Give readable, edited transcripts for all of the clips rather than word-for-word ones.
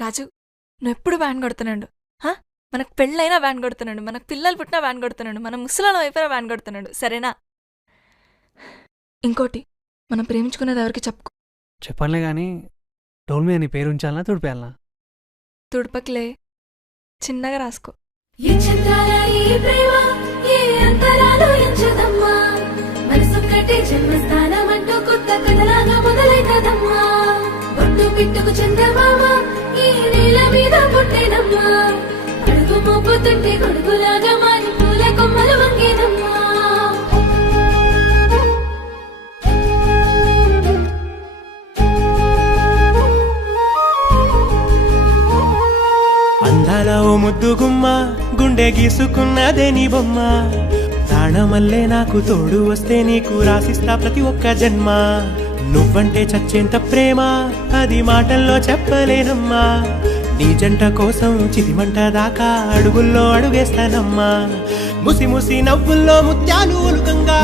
రాజు, నువ్వెప్పుడు వ్యాన్ కొడుతున్నాడు. మనకు పెళ్ళైనా వ్యాన్ కొడుతున్నాడు, మనకు పిల్లలు పుట్టినా వ్యాన్ కొడుతున్నాడు, మన ముసలాలం అయిపోయినా వ్యాన్ కొడుతున్నాడు. సరేనా? ఇంకోటి, మనం ప్రేమించుకునేది ఎవరికి చెప్పుకో. చెప్పనులే కానీ డోల్ మీద నీ పేరు ఉంచాలనా తుడిపేయాలనా? తుడపకిలే, చిన్నగా రాసుకో. పిట్టుకు చందమామ ఈ నేల మీద పుట్టేనమ్మా, అడుగు మోపుతుంటే కొడుకులాగా మారి పూల కొమ్మలు వంగేనమ్మా. అందాల ఓ ముద్దు గుమ్మ, గుండె గీసుకున్నదే నీ బొమ్మ. ప్రాణమల్లే నాకు తోడు వస్తే నీకు రాసిస్తా ప్రతి ఒక్క జన్మ. నువ్వంటే చచ్చేంత ప్రేమ అది మాటల్లో చెప్పలేనమ్మా. నీ జంట కోసం చితిమంట దాకా అడుగుల్లో అడుగేస్తానమ్మా. ముసి ముసి నవ్వుల్లో ముత్యాలు ఒలుకంగా,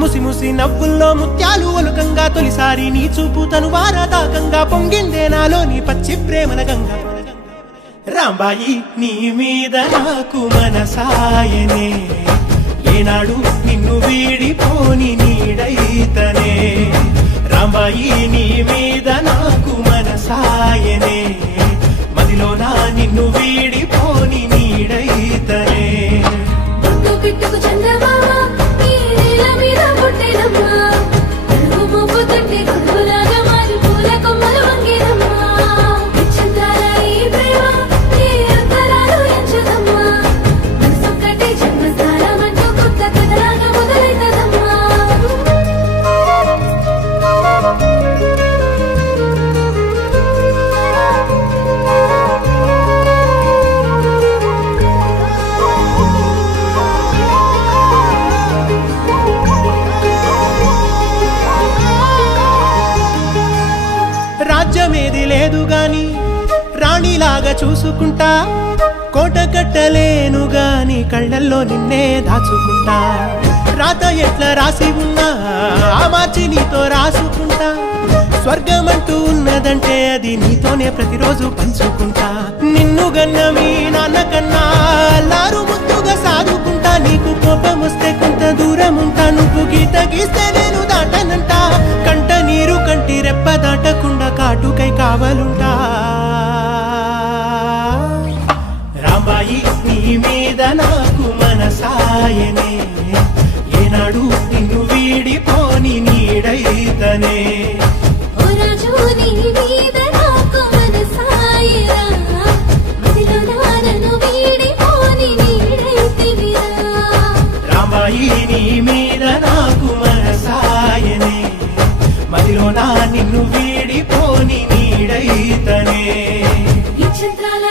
ముసి ముసి నవ్వుల్లో ముత్యాలు ఒలుకంగా, తొలిసారి నీ చూపు తను వారదాకంగా పొంగిందే నాలో నీ పచ్చి ప్రేమల గంగా. రాంబాయి నీ మీద నాకు మనసాయనే, ఏనాడు నిన్ను వీడిపోని నీడైతనే. రాంబాయి నీ మీద నాకు మనసాయనే, మదిలోన నిన్ను వీడిపోని నీడైతనే. పిట్టుకు చందమామ ఈ నేల మీద పుట్టేనమ్మా, అడుగు మోపుతుంటే కొడుకులాగా మారి పూల కొమ్మలు వంగేనమ్మా. చంద్రాల ఈ ప్రేమ ఏ అంతరాలు ఎంచుదమ్మా, మనసొక్కటే జన్మస్థానం అంటూ కొత్త కథలాగా మొదలైతదమ్మా. రాజ్యమేది లేదు గాని రాణిలాగా చూసుకుంటా, కోట కట్టలేను గాని కళ్ళల్లో నిన్నే దాచుకుంటా. రాత ఎట్లా రాసి ఉన్నా ఆ మార్చి నీతో రాసుకుంటా. స్వర్గమంటూ ఉన్నదంటే అది నీతోనే ప్రతిరోజు పంచుకుంటా. నిన్ను గన్న మీ నాన్న కన్నా అల్లారు ముద్దుగా సాదుకుంటా. నీకు కోపం వస్తే కొంత దూరం ఉంటా, నువ్వు గీత గీస్తే నేను దాటనంట. కంట నీరు కంటి రెప్ప దాటకుండా కాటుకై కావలుంటా. రాంబాయి నీ మీద నాకు మనసాయనే, ఏనాడు నిన్ను వీడిపోని నీడైతనే. ఓ రాజు నీ మీద నాకు మనసాయరా, మదిలోన నన్ను వీడిపోని నీడైతివిరా. రాంబాయి నీ మీద నాకు మనసాయనే, మదిలోన నిన్ను వీడిపోని నీడైతనే. ఈ చంద్రాల